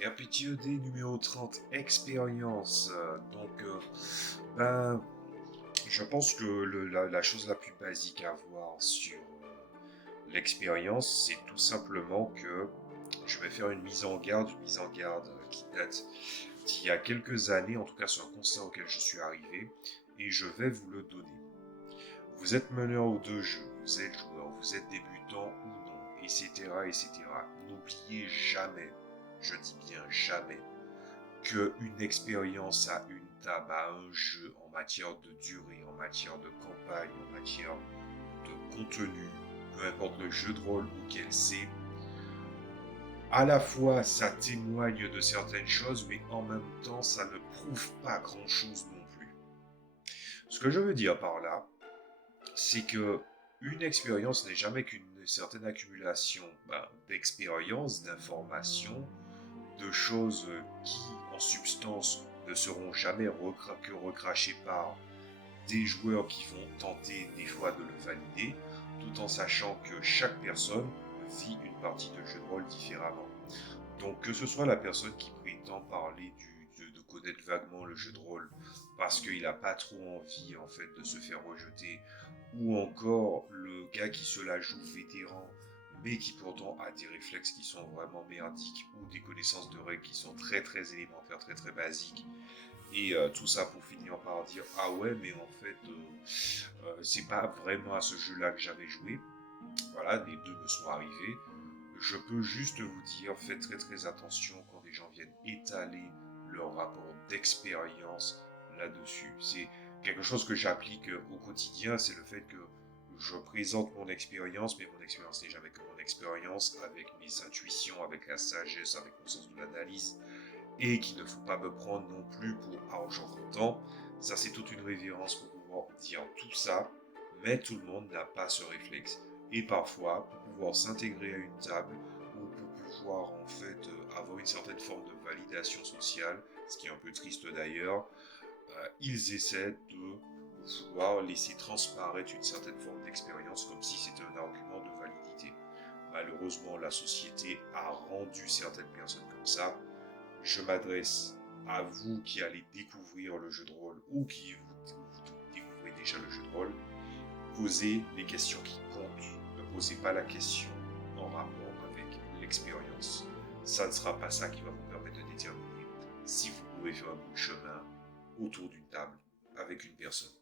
RPTED numéro 30, expérience. Ben, je pense que la chose la plus basique à voir sur l'expérience, c'est tout simplement que je vais faire une mise en garde qui date d'il y a quelques années, en tout cas sur un constat auquel je suis arrivé, et je vais vous le donner. Vous êtes meneur de jeu, vous êtes joueur, vous êtes débutant ou non, etc., etc. N'oubliez jamais, je dis bien jamais, qu'une expérience à une table, à un jeu, en matière de durée, en matière de campagne, en matière de contenu, peu importe le jeu de rôle auquel c'est, à la fois ça témoigne de certaines choses, mais en même temps ça ne prouve pas grand-chose non plus. Ce que je veux dire par là, c'est que une expérience n'est jamais qu'une certaine accumulation d'expériences, d'informations, de choses qui, en substance, ne seront jamais recrachées par des joueurs qui vont tenter des fois de le valider, tout en sachant que chaque personne vit une partie de jeu de rôle différemment. Donc que ce soit la personne qui prétend parler de connaître vaguement le jeu de rôle parce qu'il n'a pas trop envie en fait de se faire rejeter, ou encore le gars qui se la joue vétéran mais qui pourtant a des réflexes qui sont vraiment merdiques ou des connaissances de règles qui sont très très élémentaires, très très basiques, et tout ça pour finir par dire ah ouais mais en fait c'est pas vraiment à ce jeu là que j'avais joué. Voilà, les deux me sont arrivés. Je peux juste vous dire, faites très très attention quand des gens viennent étaler leur rapport d'expérience là-dessus. C'est quelque chose que j'applique au quotidien, c'est le fait que je présente mon expérience, mais mon expérience n'est jamais que mon expérience, avec mes intuitions, avec la sagesse, avec mon sens de l'analyse, et qu'il ne faut pas me prendre non plus pour argent comptant. Ça, c'est toute une révérence pour pouvoir dire tout ça, mais tout le monde n'a pas ce réflexe. Et parfois, pour pouvoir s'intégrer à une table, ou pour pouvoir en fait avoir une certaine forme de validation sociale, ce qui est un peu triste d'ailleurs, ils essaient de vouloir laisser transparaître une certaine forme d'expérience comme si c'était un argument de validité. Malheureusement, la société a rendu certaines personnes comme ça. Je m'adresse à vous qui allez découvrir le jeu de rôle ou qui vous découvrez déjà le jeu de rôle. Posez les questions qui comptent. Ne posez pas la question en rapport avec l'expérience. Ça ne sera pas ça qui va vous permettre de déterminer si vous pouvez faire un bout de chemin autour d'une table avec une personne.